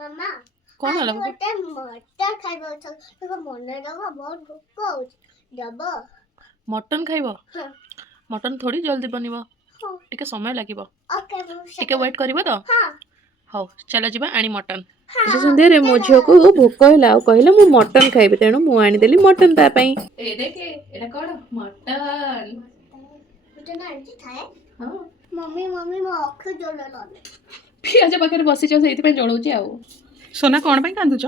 ମାମା କଣ ହେଲା ବାବା? ଗୋଟେ ମଟର ଖାଇବା ଇଚ୍ଛା ଦେଖ ମନେ ରଖ ବହୁତ ଭୋକ ହଉଛି ଦବ। ମଟନ ଖାଇବ? ହଁ ମଟନ ଥୋଡ଼ି ଜଲ୍ଦି ବନିବ, ହଁ ଟିକେ ସମୟ ଲାଗିବ। ଓକେ ଟିକେ ୱେଟ୍ କରିବ ତ? ହଁ ହଉ ଚାଲ ଯିବା ଆଣି ମଟନ। ହଁ ଆଜି ସନ୍ଧ୍ୟାରେ ମୋ ଝିଅକୁ ଭୋକ ହେଲା ଆଉ କହିଲା ମୁଁ ମଟନ ଖାଇବି, ତେଣୁ ମୁଁ ଆଣିଦେଲି ମଟନ ତା ପାଇଁ। ଏ ଦେଖେ ଏଟା କଣ ମଟନ। ମଟନ ଆଣିଛି ଥାଏ। ହଁ ମମି ମମି ମୋ ଅଖି ଜଳୁନି। ପିଆଜ ପାଖରେ ବସିଛ ସେଇଥିପାଇଁ ଜଳଉଛି ଆଉ। সোনা କଣ ପାଇଁ କାନ୍ଦୁଛ?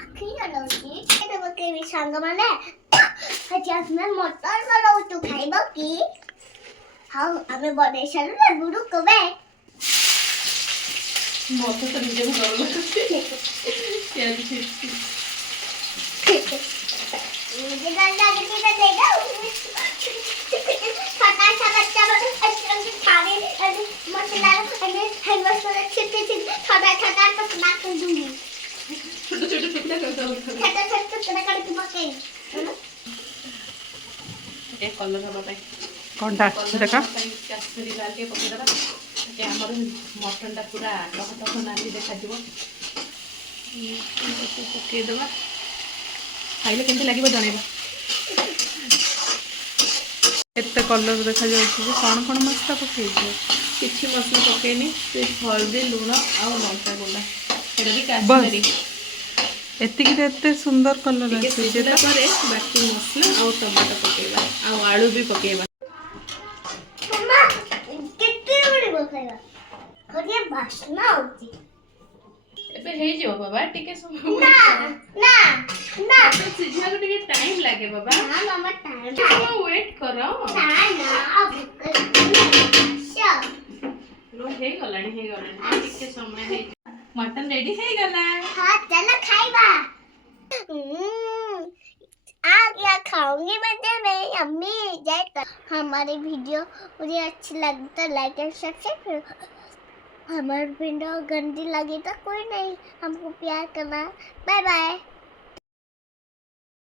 ଆଖି ଜଳୁଛି ଏଟା ପକେଇବି ସାଙ୍ଗମାନେ ଆଜି ଆମେ ମଟନ ବନଉଛୁ ଖାଇବ କି? ହଉ ଆମେ ବନେଇ ସାରିଲେ ବୁଡୁ କବେ ମତେ ତ ନିଜକୁ ଡର ଲାଗୁଛି। ପିଆଜ ଛିଟକି मुझे डर लगती है देगा छोटा सा बच्चा बस खाने मसाला है मसाला छिटे छिटे छोटा छोटा टुकड़ा कर दूंगी छोटे छोटे टुकड़ा कर दो। छोटा छोटा टुकड़ा करके पके ए कलर हवा ପାଇଁ कोनटा देखा काश्मीरी लाल के पके दबा जे हमर मटन टा पूरा टहटह नाली देखा दिबो। पके दबा खाइले केमती लागिबो जणेबा। एते कलर देखा जाउछि जे कोन मसला पके छै। किछि मसला पकेनी से हल्दी लूण आ लंका गुंडा एटा भी काश्मीरी। एतिकी एते सुंदर कलर आछे जेटा परे बाकी मसला आ टमाटो पकेबा आ आलू भी पकेबा। मम्मा कितनी बड़ी बखेगा और ये वासना होती एबे हे जो बाबा टिके समय ना ना ना तो सिझा को टिके टाइम लागे बाबा। ना मम्मा टाइम थोड़ा वेट करो। ना ना अब रो हे गलानी टिके समय हे मटन रेडी हे गला। हाँ चलो खाइबा आज या खाऊंगी मैं अम्मी जय कर हमारी वीडियो मुझे अच्छी लगी तो लाइक एंड सब्सक्राइब हमारी वीडियो गंदी लगी तो कोई नहीं हमको प्यार करना बाय बाय।